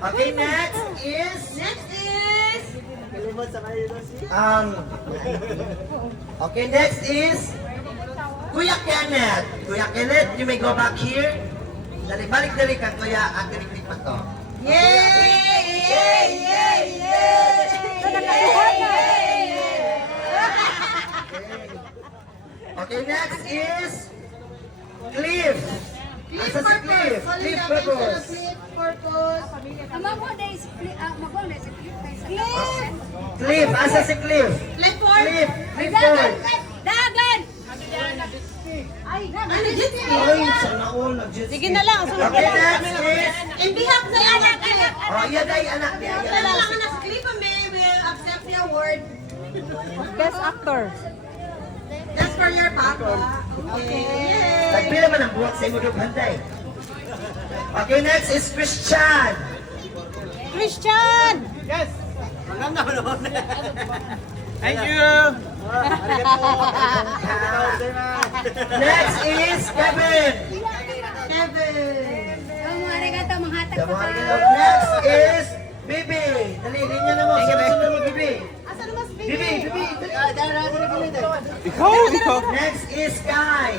Okay, next is... Okay, next is... Kuya Kenneth. Kuya Kenneth, you may go back here. Dali, balik-dali ka, Kuya. Ang tinik pa to. Okay, next is... Cliff. Asa si Cliff? Cliff Purpose. Cliff, asa si Cliff? Cliff Ford. Dagan! Ay, sana all nag-just. Sige na lang. Okay, next is... In behalf sa anak. Oh, yan ay anak niya. Kailangan na sa clip will accept the award. Best actor. That's for your papa. Okay. Nagpila man ang buwak sa imo dog handay. Okay, next is Christian. Christian! Yes! Maganda mo naman. Thank you! Next is Kevin. Next is Bibi. Dali, linya na mo. Sunod mo, Bibi. Bibi. Next is Kai.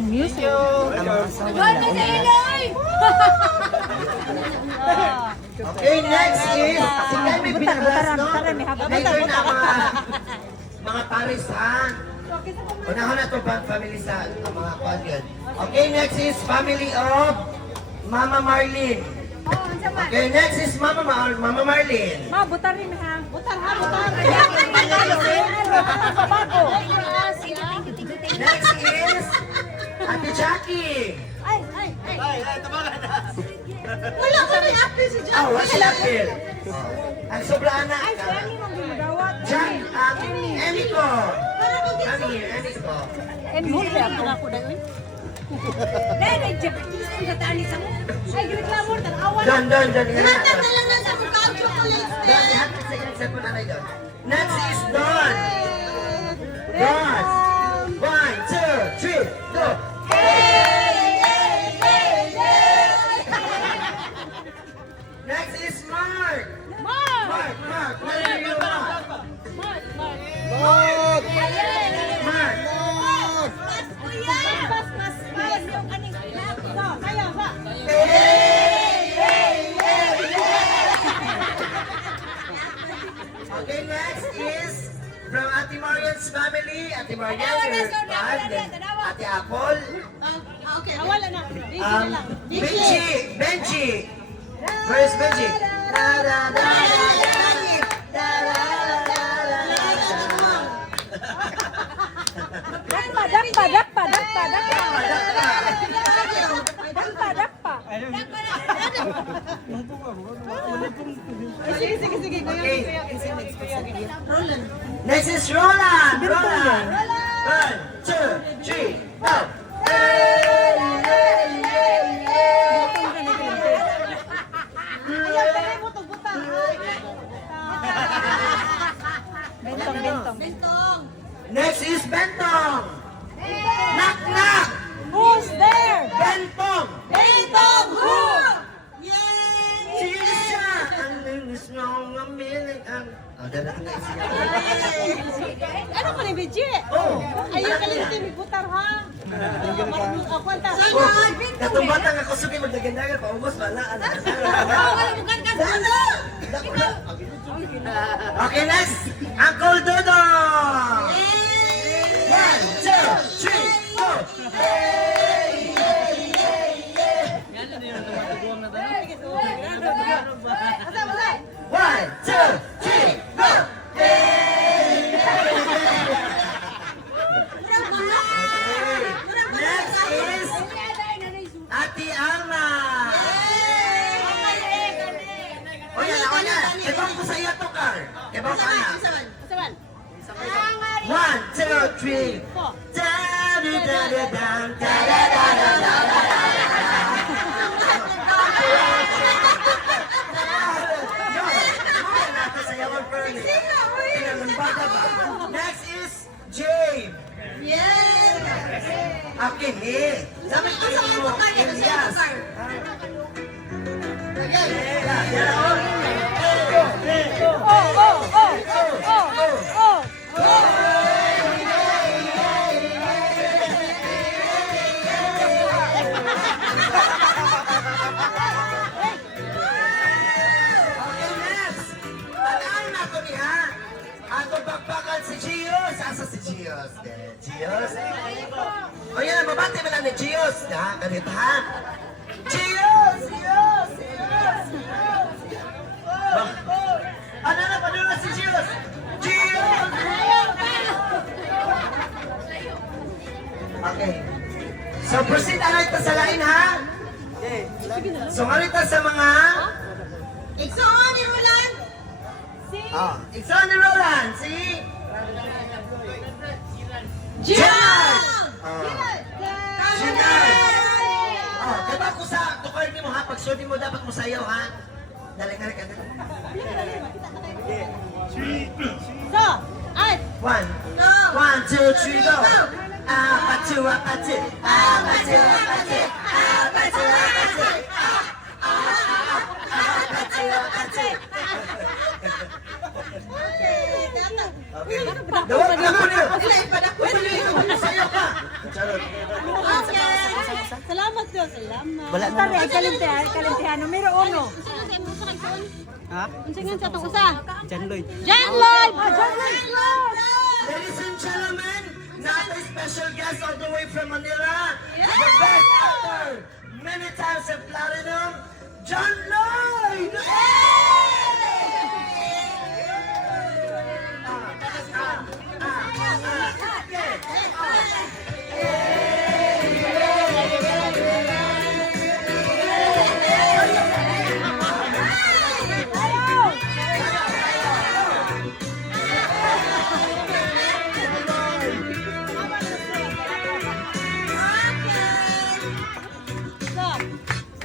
Music. Okay, next is si Kai may pinalas, no? Later na mga pares, ha? Unahon na ito family sa mga pagyan. Okay, next is family of Mama Marlene. Okay, next is Mama Marlene. Ma, butar rin ha. Butar. Next is Ate Jackie. Wala ko rin after si John. Oh, what's that here? Ang sobra anak ka. Jack, Eniko. Come here, Eniko. And music. Don. Nata na lang na sa mukha ang chocolate. Don, ihatid sa ilang set mo na Don. Next is Don. Don. 1, 2, 3, go. Next is Mark. Mark. Where are you, Mark? Mark. Okay, next is from Ate Marian's family. Ate Marian, your dad, Ate Apple. Okay. Benji. Where is Benji? Dakpa. Okay. Next is Roland. 1, 2, 3, go. Bentong. Next is Bentong. Knock. Who's there? Bentong. Who? Siya ang linis ng amiling ang... dala na siya. Ano pa ni Beji? Oh. Ayaw ka lang din butar ha. Kwanta. Katumbatan ako sugi magdagandagan paubos wala. Okay, next. Uncle Dodo. 1, 2, 3, go. One, two, three, go! Next is Ate Alma. O yan. Ibang ko sa iyo to, Carl. Ibang ko na. 1, 2, 3. Da-da-da-da-dam, da-da-da-da-da-da. Next is James. Akin eh. Sabi ko sa mo, Elias. Yes. Okay, next. Talaan na ko niya. Ato bakbakan si Gios. Asa si Gios? Gios? O yan, mabati mo lang ni Gios. Ha? Ganito ha? Gios! Gios! Gios! Ano na? Paano na si Gios? Gios! Okay. So proceed na ito sa line ha? So ngalita sa mga... Iksoon ni Roland. Ikson ni Roland, si... Gerald! Gerald! Kaya ko sa tukar ni mo ha, pag shooting mo dapat mo sayaw ha. Dali. So, at 1, 2, 3, go! Apatu, apatu, apatu, apatu, apatu, apatu, apatu, apatu. Okay. Dawag na ko niyo. Sayaw ka. Charot. salamat ko, salamat. Wala na. Tari, ay kalimtihan. Numero 1. Ha? Unsingan sa itong usa. John Lloyd. John Lloyd! John Lloyd! Ladies and gentlemen, not a special guest all the way from Manila, the best actor, many times a platinum, John Lloyd!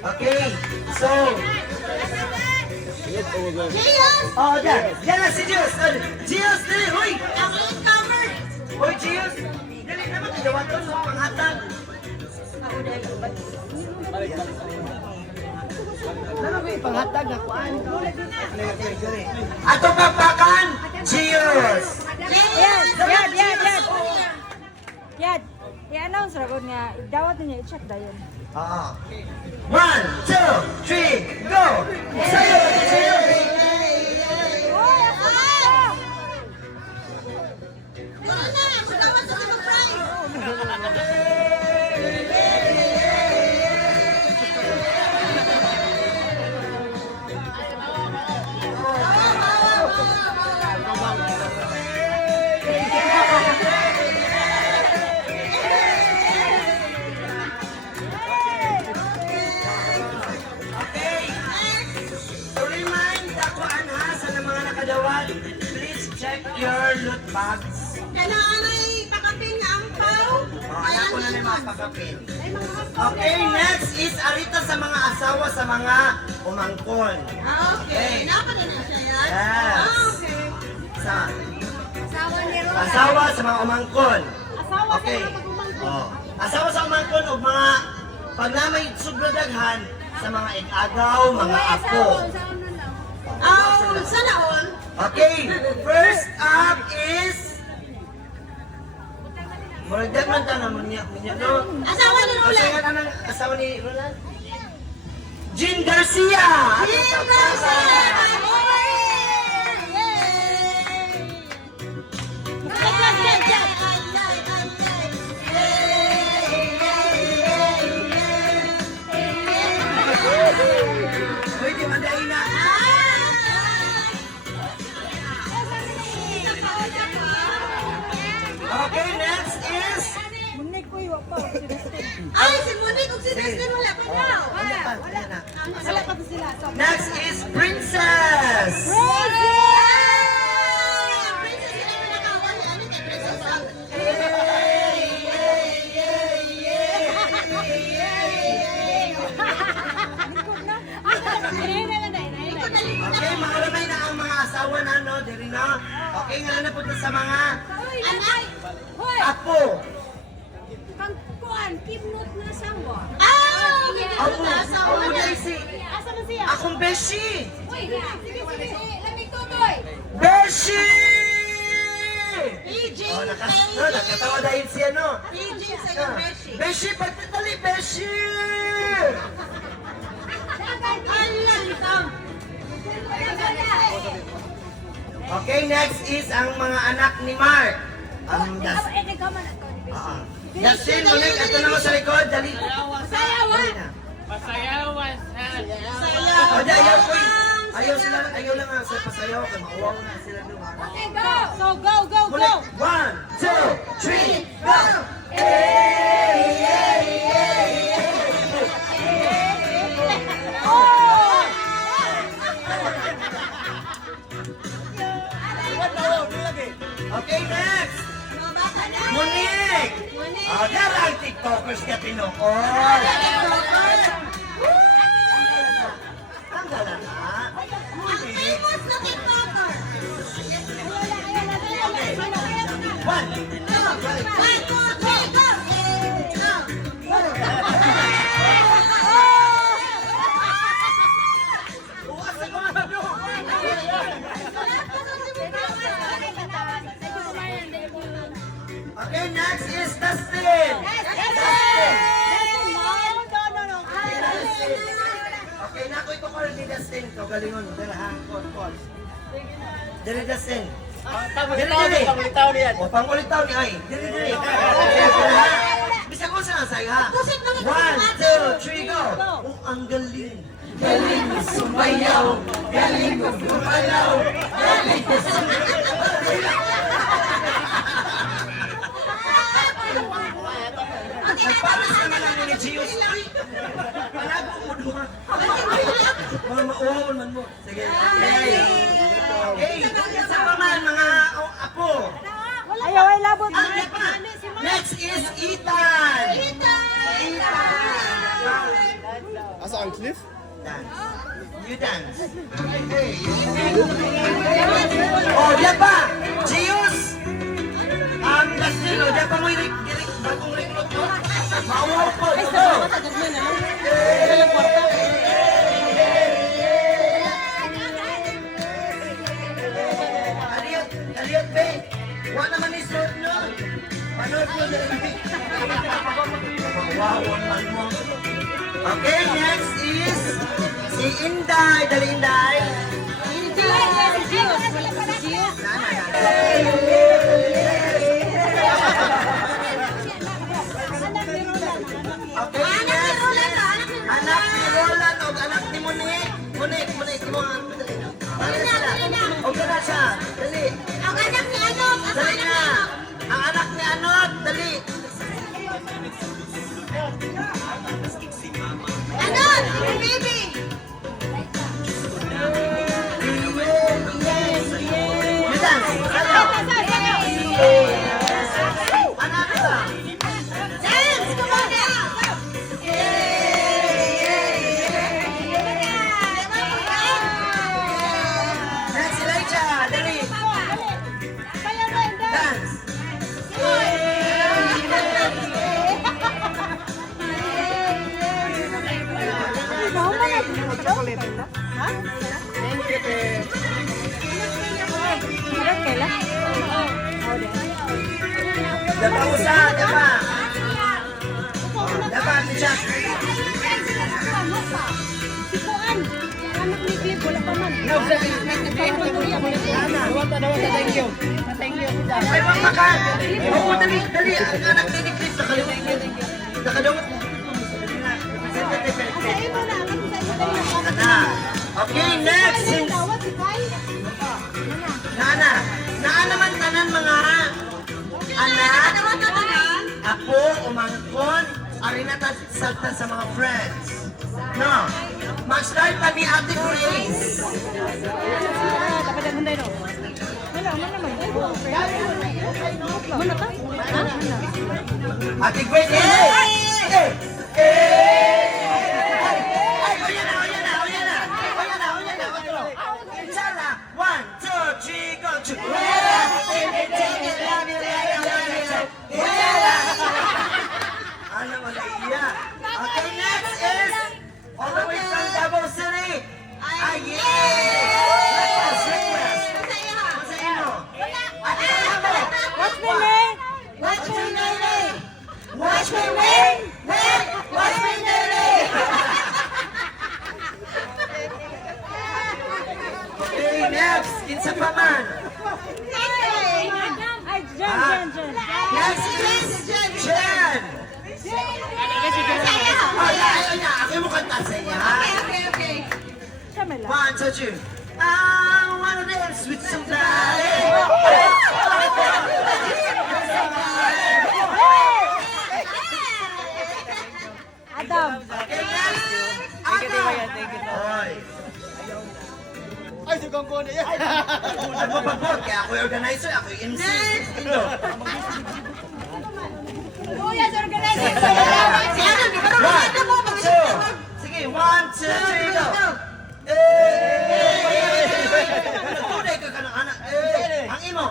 Okay, so, oh, yan na si Gios. Gios, dali, huy! Hoy, Gios! Dali naman, kagawa to sa panghatag. Panghatag na kuan. Ato papakan, Gios! Yan. I-announce ra gud nga dawat niya i-check dayon. Oo. 1, 2, 3, go! Sayo, sayo! To remind the kuan ha sa mga nakadawat, please check your loot bags. Kailangan pakapin nga ang pao. Anak ko na na yung mga pakapin. Okay, next is arita sa mga asawa sa mga umangkon. Okay. Napala na siya yan? Yes. Okay. Sa Asawa ni Roland. asawa sa mga umangkon. Asawa Okay. sa mga magumangkon. Oh. Asawa sa umangkon o mga pag na may subradaghan sa mga igagaw, mga apo. Sana all. Okay, first up is Muragdag man ta naman niya, no? Asawa ni Roland. Kasi nga ng asawa ni Roland? Jean Garcia! Jim Garcia! Uy, di madain na! Okay, next is... Munig ko iwa pa. Ay, si Monique kung si Destin wala pa daw. Wala pa, ayan na. Wala pa to sila. So, Next is Princess! Okay, makaramay na ang mga asawa na, no? Diri na. Okay, nga na punta sa mga Anak! apo. Kang kuan, kimnot na sawa. Ah, okay. Ako, Daisy. Akong Beshi. Beshi! PG, Oh, nakatawa dahil si ano. PG sa'yo, Beshi. Beshi, pagtatali, Beshi! Okay, next is ang mga anak ni Mark. Ang Justin, ulit, ito naman sa likod, dali. Dali na. Pasayawan. O, di, ayaw ko ayaw lang nga sa pasayaw, kaya mauwaw na sila doon. So, go! Ulit, 1, 2, 3, go! Okay, next! Monique! Oh, darang TikTokers ka pinoon. Tanggalan na. Monique. One. Okay, next is Dustin. Okay, na ako ito ko rin ni Dustin. Ito, galingon. Dala ha, call. Dali, Dustin. Pangulitaw niyan. O, pangulitaw ni Ay. Dali. Bisa ko sa nasay ha. 1, 2, 3, go. Oh, ang galing. Galing sumayaw. Galing gumalaw. Galing nagpapas naman ang mga Giyos. Palago mo doon. Mga mauhawan man mo. Sige. Okay. Isa pa man, mga apo. Ayaw, ay labot. Next is Ethan. Asa ang cliff? Dance. You dance. Okay. Oh, diyan pa. Giyos. Dustin, oh, diyan pa mo bagong recruit mo. Mauhaw po. Ito. Aliyot, be. Huwag naman isuot no. Panood mo dali. Mawawon man mo. Okay, next is si Inday. Dali, Inday. Okay, next. Anak ni Roland o anak ni Monique. Monique, mo nga. Dali sila. O gana siya. Dali. Dali na. Ang anak ni Anot. Dali. You dance. Sayaw. Anak ka. Next, Elijah. Dali. Dance. Dapa usa, dapa. Dapa, Jack. No, Thank you. ay, wag makan. Oo, dali. Ang anak ni Cliff, nakadawat. Okay, next. Naana man tanan mga anak, ako, umangkon, arinata salta sa mga friends. No, mag-start pa ni Ate Grace. Ate Grace, hey! One, two, three, go! Ano mo na iya? Okay, next is next, kinsa pa man. Ay, Jen. Next is Jen. Ay, ayaw niya. Ako mo kanta sa inyo, ha? Okay. Siya may lang. 1, 2, 3. I wanna dance with somebody. Adam. Okay, next. Oy. Ay, sugang ko na yan. Ako pag-board, kaya ako yung organizer, ako yung MC. Ito. Kuya, sa organizer. One, two. Sige, 1, 2, 3, go. Tunay ka ka ng anak. Ang imo.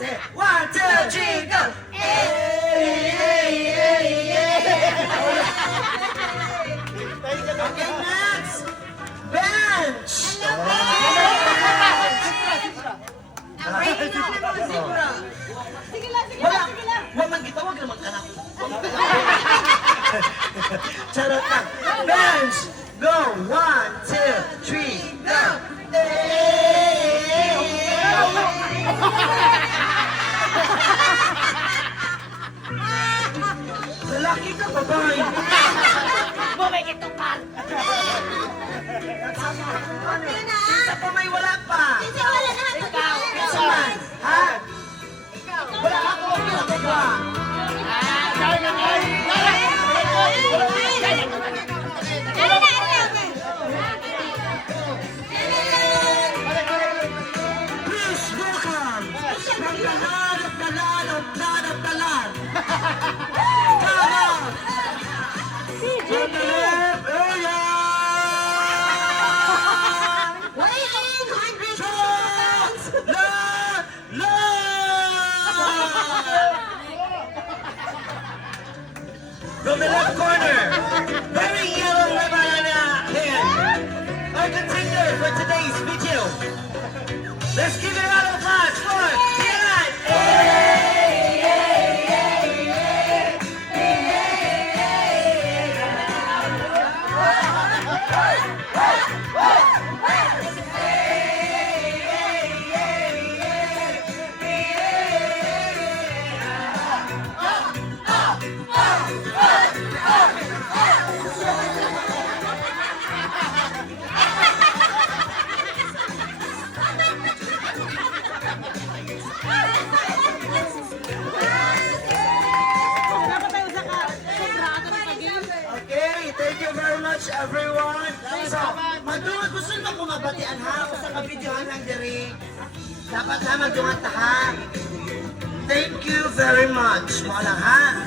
Sige, 1, 2, 3, go. Okay, next. Bench. Wala. Huwag man kita, huwag naman ka na. Charot lang. Bench. Go. 1, 2, 3, go. Lalaki ka, babae. Isa pa may wala pa. Isa man. Ha? Wala ako. Ako ba? Please welcome from the land of the land of land of the land. Come on. From the left area. From the left corner, wearing yellow Ravana hand, our contender for today's video. Let's give it a round of applause for Dylan. Okay, thank you very much everyone. So, magdungat gusto na ko mabatian ha, sa kabidyohan lang diri. Dapat ha magdungat ha. Thank you very much. Mo lang ha.